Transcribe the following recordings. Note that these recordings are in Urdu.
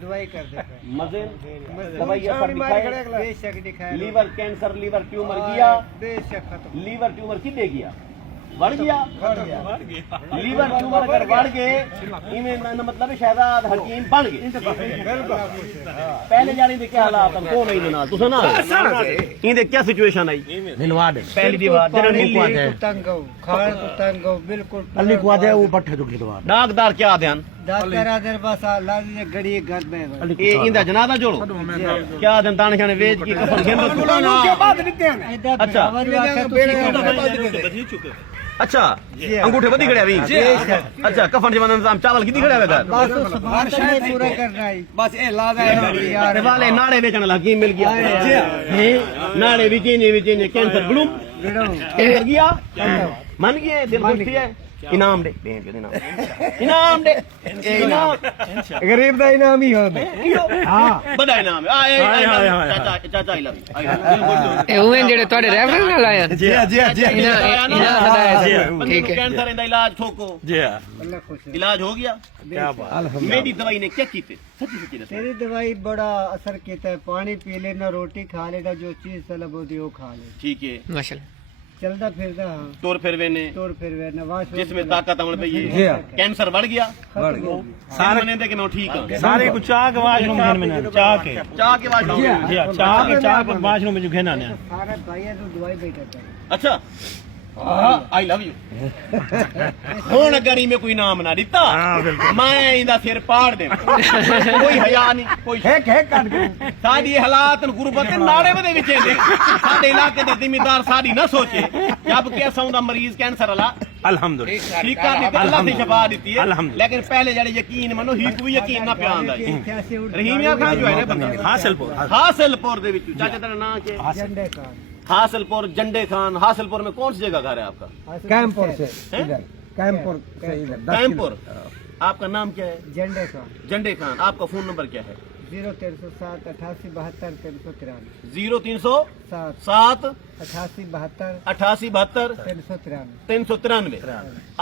دوائی کر دیتا ہے مزے دوائیاں پر دکھائے بے شک دکھایا لیور کینسر لیور ٹیومر گیا بے شک ختم لیور ٹیومر کدے گیا بڑھ گیا لیور ٹیومر اگر بڑھ گئے ایویں مطلب شہزاد حکیم بن گئے پہلے جانے دے کیا حالات ہیں 2 مہینے نال تساں نا این دے کیا سچویشن آئی دلواد پہلی دیوار علی کو تنگ ہو کھان کو تنگ ہو بالکل علی کو دے وہ پٹھے تو دلواد ڈاکدار کیا دھیان ڈاکٹر ادھر بس لازمی گڑی گھر میں اے ایندا جنازہ جوڑو کیا دن تان شانے ویج کی کفن گھن اچھا اچھا انگوٹھے بدی کھڑیا وی اچھا کفن جوان انتظام چاول کدی کھڑیا وے بس پورا کرنا ہے بس اے لازم تے والے ناڑے بیچن حکیم مل گیا ناڑے وچ کینسر گڑم کینسر گیا من گئے دل خوش تھی ہے انعام دے انعام دے انعام غریب دا انعام ہی ہو ہاں بڑا انعام چاچا چاچا لو اے اویں جڑے تواڈے ریفرنس نال آیا جی جی ٹھیک ہے کینسر دا علاج ٹھوکو جی اللہ خوش علاج ہو گیا کیا بات میری دوائی نے کیا کیتے سچی سچی دس تیری دوائی بڑا اثر کیتا ہے پانی پی لینا روٹی کھا لینا جو چیز طلب ہوتی وہ کھا لے ٹھیک ہے ماشاءاللہ چلتا پھرتا ہاں طور پھر وینے توڑ پھر وینا واش جس میں طاقت عمل پہ یہ کینسر بڑھ گیا سارے منے دے کہ میں ٹھیک ہوں سارے کو چاہ کے واش روم گھن میں چاہ کے چاہ کے واش جی چاہ کے واش روم میں جو گھنا نے سارا بھائی تو دوائی بیٹھا ہے اچھا آئی لو یو ہوں اگر میں کوئی نام نہ دیتا میں ایندا سر پاڑ دے کوئی حیا نہیں کوئی ساری حالات غربت ناڑے ودے وچ دے ساڈے علاقے دے ذمہ دار ساری نہ سوچے جب کہ اساں دا مریض کینسر والا الحمدللہ ٹھیک کر دیتے اللہ نے شفا دیتی ہے لیکن پہلے جڑے یقین منو ہی کوئی یقین نہ پیان دا رحیمیہ خان جو ہے نا بندہ حاصل پور دے وچ چاچا تیرا نام کیا ہے جھنڈے کا حاصل پور جنڈے خان حاصل پور میں کون سی جگہ گھر ہے آپ کا کیمپور سے ادھر کیمپور سے ادھر کیمپور آپ کا نام کیا ہے جھنڈے کا جنڈے خان آپ کا فون نمبر کیا ہے 0307 88 72 393 0307 88 72 88 72 393 393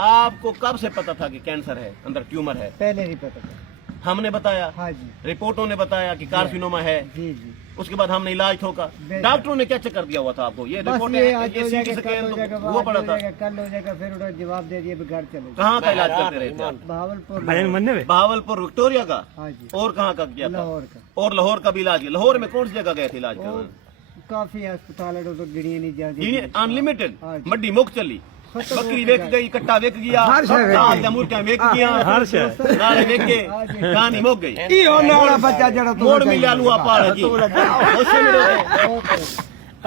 آپ کو کب سے پتا تھا کہ کینسر ہے اندر ٹیومر ہے پہلے نہیں پتا تھا ہم نے بتایا ہاں جی رپورٹوں نے بتایا کہ کارسینوما ہے جی جی اس کے بعد ہم نے علاج ٹھوکا ڈاکٹروں نے کیا چیک کر دیا ہوا تھا آپ کو یہ بس رپورٹ یہ آج ہو سی جائے ٹی گا کل ہو جائے گا سکین وہ پڑا تھا کل ہو جائے گا پھر انہوں نے جواب دے دیا گھر چلو کہاں کا علاج کرتے رہے تھے آپ؟ بہاولپور بہاولپور وکٹوریا کا ہاں جی اور کہاں کا کیا تھا لاہور کا اور لاہور کا بھی علاج کیا لاہور میں کون سی جگہ گئے تھے علاج اور کرنے کافی ہسپتال ہے تو گڑیاں نہیں جاتی انلمیٹڈ ہاں جی۔ مڈی مک چلی بکری ویک گئی کٹا ویک گیا مرغیاں ویک گیا نالے ویک گئے کہانی مک گئی بچہ جڑا موڑ ملیا لوا پاڑ جی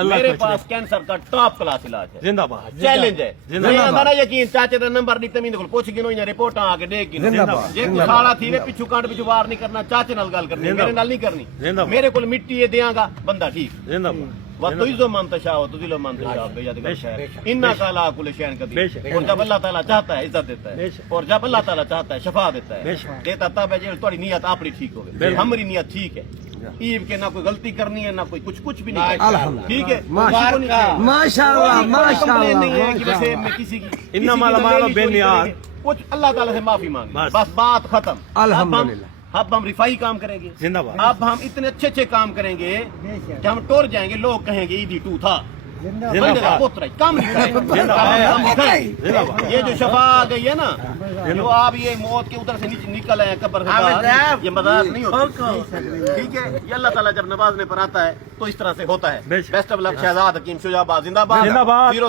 میرے پاس کینسر کا ٹاپ کلاس علاج ہے زندہ باد چیلنج ہے نہیں آندا نا یقین چاچے دا نمبر نہیں تمین کول پوچھ گنو یا رپورٹ آ کے دیکھ گنو جے کوئی ساڑا تھی وے پچھو کانٹ پچھو وار نہیں کرنا چاچے نال گل کرنی میرے نال نہیں کرنی میرے کول مٹی ہے دیاں گا بندہ ٹھیک زندہ باد وَتُعِزُّ مَن تَشَاءُ وَتُذِلُّ مَن تَشَاءُ إِنَّكَ عَلَىٰ كُلِّ شَيْءٍ قَدِيرٌ اور جب اللہ تعالیٰ چاہتا ہے عزت دیتا ہے اور جب اللہ تعالیٰ چاہتا ہے شفا دیتا ہے دیتا تب ہے جب تمہاری نیت اپنی ٹھیک ہوگی ہماری نیت ٹھیک ہے ایو کے نہ کوئی غلطی کرنی ہے نہ کوئی کچھ بھی نہیں ٹھیک ہے ماشاءاللہ ماشاءاللہ میں کسی کی انما الأعمال بالنیات کچھ اللہ تعالیٰ سے معافی مانگے بس بات ختم الحمدللہ اب ہم رفائی کام کریں گے زندہ باد اب ہم اتنے اچھے اچھے کام کریں گے کہ ہم ٹور جائیں گے لوگ کہیں گے ایدی ٹو تھا یہ جو شفا آ گئی ہے نا جو آپ یہ موت کے ادھر سے نکل آئے قبر سے یہ مذاق نہیں ہوتا ٹھیک ہے یہ اللہ تعالیٰ جب نوازنے پر آتا ہے تو اس طرح سے ہوتا ہے بیسٹ آف لک شہزاد حکیم شجاع آباد زندہ باد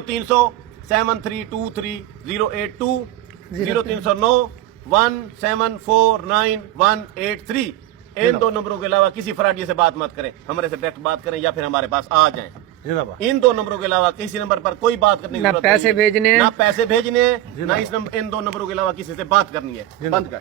0300 7323 082 0309 1749183 ان دو نمبروں کے علاوہ کسی فراڈی سے بات مت کریں ہمارے سے ڈائریکٹ بات کریں یا پھر ہمارے پاس آ جائیں ان دو نمبروں کے علاوہ کسی نمبر پر کوئی بات کرنے کی ضرورت نہیں پیسے بھیجنے نہ پیسے بھیجنے نہ ان دو نمبروں کے علاوہ کسی سے بات کرنی ہے بند کر